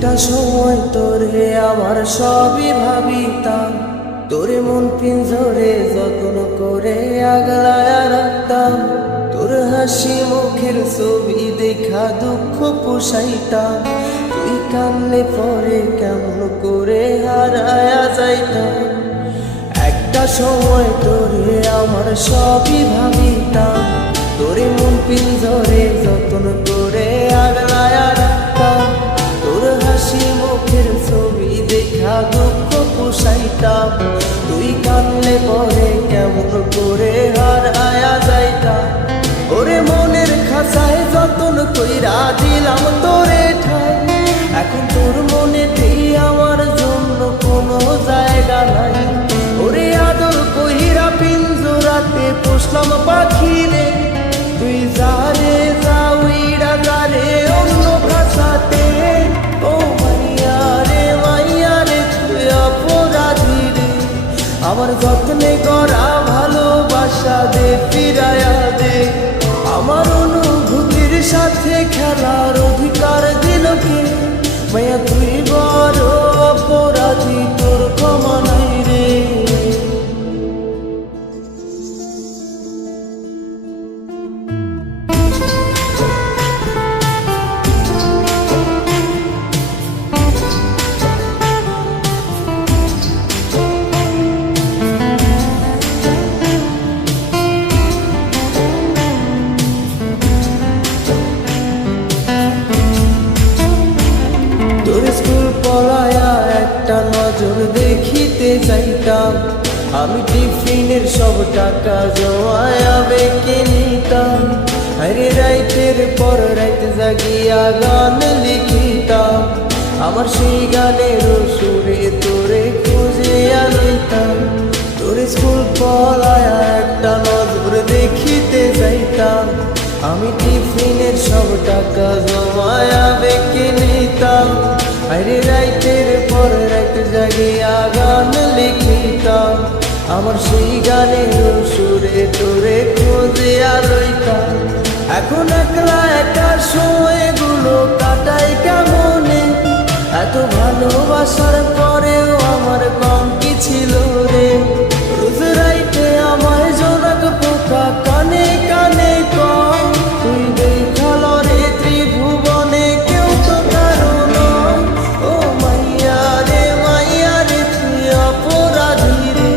একটা সময় তোরে আমার সবই ভাবিতাম, তোরে মন পিঞ্জরে যত্ন করে আগলায়া রাখতাম। তোর হাসি মুখের ছবি দেখা দুঃখ পোষাইতাম, তুই কানলে পরে কেমন করে হারায়া যাইতাম। একটা সময় তোরে আমার সবই ভাবিতাম, তোরে মন পিঞ্জরে যত্ন করে আগলায়া রাখতাম। তোর হাসি মুখের ছবি দেখা দুঃখ পোষাইতাম, তুই কানলে পরে কেমন করে হারায়া যাইতাম। ওরে মনের খাঁচায় যতন কইরা দিলাম তোরে ঠাই, এখন তোর মনেতেই আমার জন্য কোনো জায়গা নাই। ওরে আদর কইরা পিঞ্জরাতে পুষলাম পাখি রে, তুই যারে যাওইরা যারে অন্য ভাষাতে। ও মাইয়া রে তুই অপরাধী রে, আমার যত্নে করা ভালোবাসা দে ফিরায়া দে। আমার অনুভূতির সাথে খেলার অধিকার দিল কে? মাইয়া তুই বড় অপরাধী, তোর ক্ষমা নাই রে। তোর স্কুল পলায়া একটা নজর দেখিতে যাইতাম, আমি টিফিনের সব টাকা জমায়া বেঁকে নিতাম। আরে রাইতের পর রাইত জাগিয়া গান লিখিতাম, আমার সেই গানের সুরে তোরে খুঁজিয়া লইতাম। তোর স্কুল পলায়া একটা নজর দেখিতে যাইতাম, আমি টিফিনের সব টাকা জমায়া বেঁকে নিতাম। আরে রাইতের পর রাইত জাগিয়া গান লিখিতাম, আমার সেই গানের সুরে তোরে খুঁজিয়া লইতাম। এখন একলা একা সময়গুলো কাটাই কেমনে, এত ভালোবাসার পরেও আমার কম কি ছিল রে। রোজ রাইতে আমায় জোনাক পোকা কানে কানে কম, তুই দেখাল রে ত্রিভুবনে কেউ তো কারণ। ও মাইয়া রে তুই অপরাধী রে,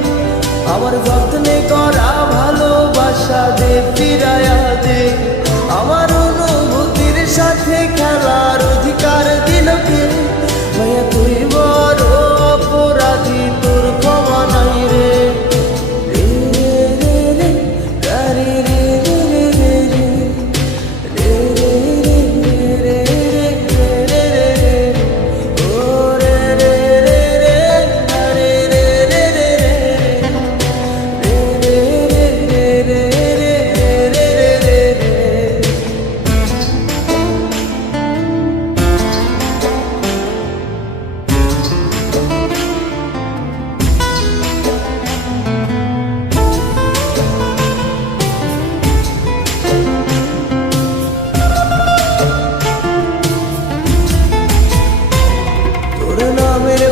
আমার যত্নে করা ভালোবাসা দে ফিরায়া দে। আমার অনুভূতির সাথে খেলার অধিকার দিল কে? মাইয়া তুই বড় অপরাধী, তোর ক্ষমা নাই রে।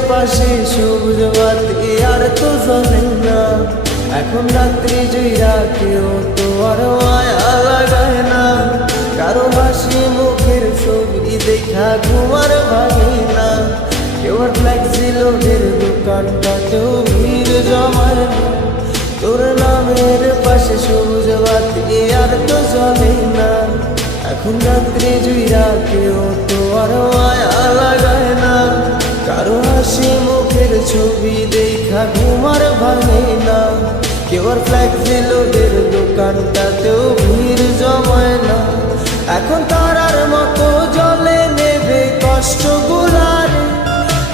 পাশে সবুজ বাতি আর তো জ্বলে না, এখন রাত্রি জুইরা কেউ তো আর মায়া লাগায় না। কারো হাসি মুখের ছবি দেখা ঘুমার ভাঙে না, কেউ আর ফ্লেক্সি লোডের দোকানটাতেও ভিড় জমায় না। তোর নামের পাশে সবুজ বাতি আর তো জ্বলে না, এখন রাত্রি জুইরা কেউ তো আর মায়া লাগায় না। কারো হাসি মুখের ছবি দেখা ঘুমার ভাঙে না, কেউ আর ফ্লেক্সি লোডের দোকানটাতেও ভিড় জমায় না। এখন তারার মতো জলে নেবে কষ্টগুলার,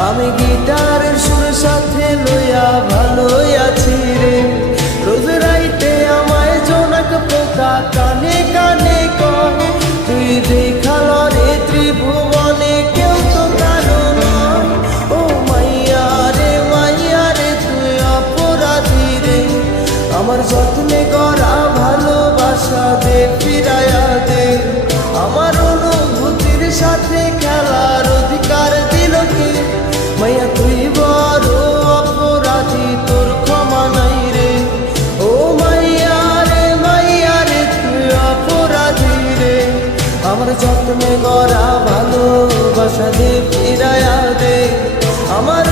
আমি গিটারের সুর সাথে লইয়া ভালোই আছি রে। রোজ রাইতে আমায় জোনাক পোকা কানে কানে কর, তুই দেখাল রে ত্রিভুবনে কেউ তো কারণ। ও মাইয়া রে তুই অপরাধী রে, আমার যত্নে করা ভালোবাসা দে ফিরায়া দে। আমার অনুভূতির সাথে খেলার অধিকার দিল মাইয়া তুই বড় অপরাধী, তোর ক্ষমা নাই রে। ও মাইয়া রে তুই অপরাধী রে। আমার যত্নে গড়া ভালোবাসা দে ফিরায়া দে, আমার